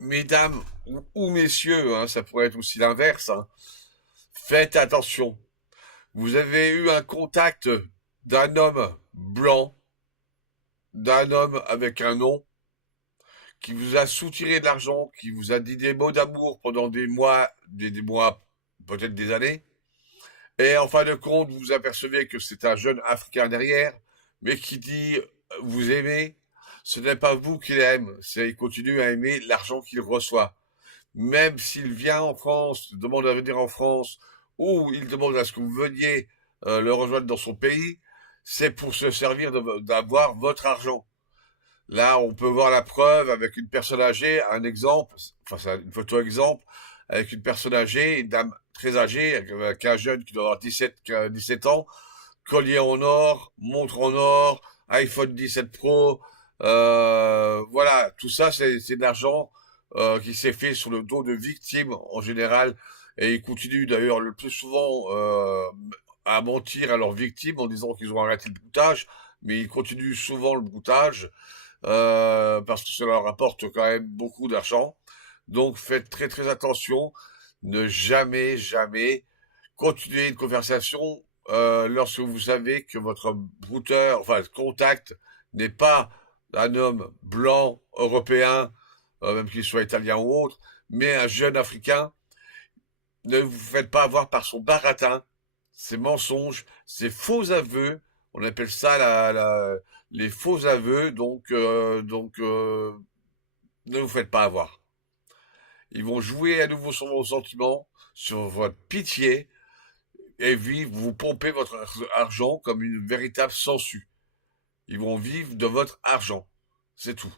mesdames ou messieurs, hein, ça pourrait être aussi l'inverse, hein, faites attention. Vous avez eu un contact d'un homme blanc, d'un homme avec un nom, qui vous a soutiré de l'argent, qui vous a dit des mots d'amour pendant des mois, peut-être des années, et en fin de compte, vous vous apercevez que c'est un jeune Africain derrière, mais qui dit vous aimez, ce n'est pas vous qu'il aime, c'est il continue à aimer l'argent qu'il reçoit. Même s'il vient en France, demande à venir en France, ou il demande à ce que vous veniez le rejoindre dans son pays, c'est pour se servir d'avoir votre argent. Là, on peut voir la preuve avec une personne âgée, un exemple, enfin c'est une photo exemple, avec une personne âgée, une dame très âgée, avec un jeune qui doit avoir 17 ans, collier en or, montre en or, iPhone 17 Pro, voilà, tout ça c'est de l'argent qui s'est fait sur le dos de victimes en général, et ils continuent d'ailleurs le plus souvent à mentir à leurs victimes en disant qu'ils ont arrêté le broutage, mais ils continuent souvent le broutage parce que ça leur rapporte quand même beaucoup d'argent. Donc faites très très attention, ne jamais jamais continuer une conversation lorsque vous savez que votre brouteur, enfin contact, n'est pas un homme blanc européen, même qu'il soit italien ou autre, mais un jeune africain. Ne vous faites pas avoir par son baratin, ses mensonges, ses faux aveux. On appelle ça les faux aveux. Donc, ne vous faites pas avoir. Ils vont jouer à nouveau sur vos sentiments, sur votre pitié, et vivre, vous pomper votre argent comme une véritable sangsue. Ils vont vivre de votre argent. C'est tout.